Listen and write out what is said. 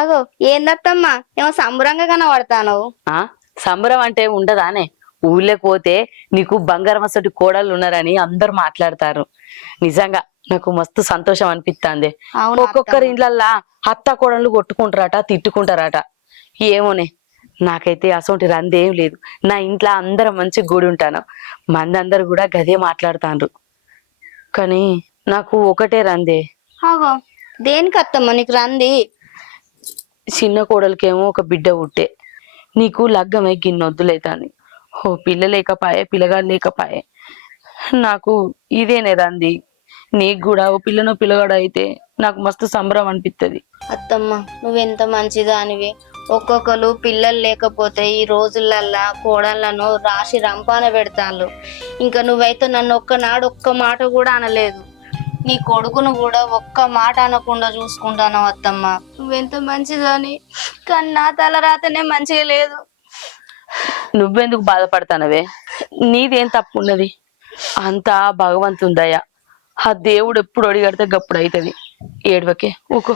అగో ఏందత్తమ్మా ఏమో సంబరంగా కనబడతాను. ఆ సంబరం అంటే ఉండదానే? ఊళ్ళోకి పోతే నీకు బంగారం అసలు కోడళ్ళు ఉన్నారని అందరు మాట్లాడతారు. నిజంగా నాకు మస్తు సంతోషం అనిపిస్తుంది. అవును ఒక్కొక్కరి అత్తమ్మ. ఇండ్లల్లా అత్త కోడళ్ళు కొట్టుకుంటారట, తిట్టుకుంటారట. ఏమోనే, నాకైతే అసొంటి రందేం లేదు. నా ఇంట్లో అందరం మంచి గూడి ఉంటాను. మందందరు కూడా గదే మాట్లాడుతాండ్రు. కానీ నాకు ఒకటే రందే. అగో దేనికి అత్తమ్మ నీకు రంది? చిన్న కోడలికేమో ఒక బిడ్డ పుట్టే, నీకు లగ్గమై గిన్నొద్దులైతాంది. ఓ పిల్ల లేకపాయే, పిల్లగాడు లేకపాయే. నాకు ఇదేనే రంది. నీకు కూడా ఓ పిల్లనో పిల్లగాడు అయితే నాకు మస్తు సంబరం అనిపిస్తుంది. అత్తమ్మ నువ్వెంత మంచిదానివి. ఒక్కొక్కరు పిల్లలు లేకపోతే ఈ రోజులల్లా కోడళ్ళను రాశి రంపాన పెడతాను. ఇంకా నువ్వైతే నన్ను ఒక్కనాడు ఒక్క మాట కూడా అనలేదు. నీ కొడుకును కూడా ఒక్క మాట అనకుండా చూసుకుంటాను అత్తమ్మ. నువ్వెంత మంచిదని. కానీ నా తల రాతనే మంచిగా లేదు. నువ్వెందుకు బాధపడతానవే? నీదేం తప్పు ఉన్నది? అంతా భగవంతుని దయ. ఆ దేవుడు ఎప్పుడు అడిగడితే గప్పుడు అవుతుంది. ఏడవకే, ఊకో.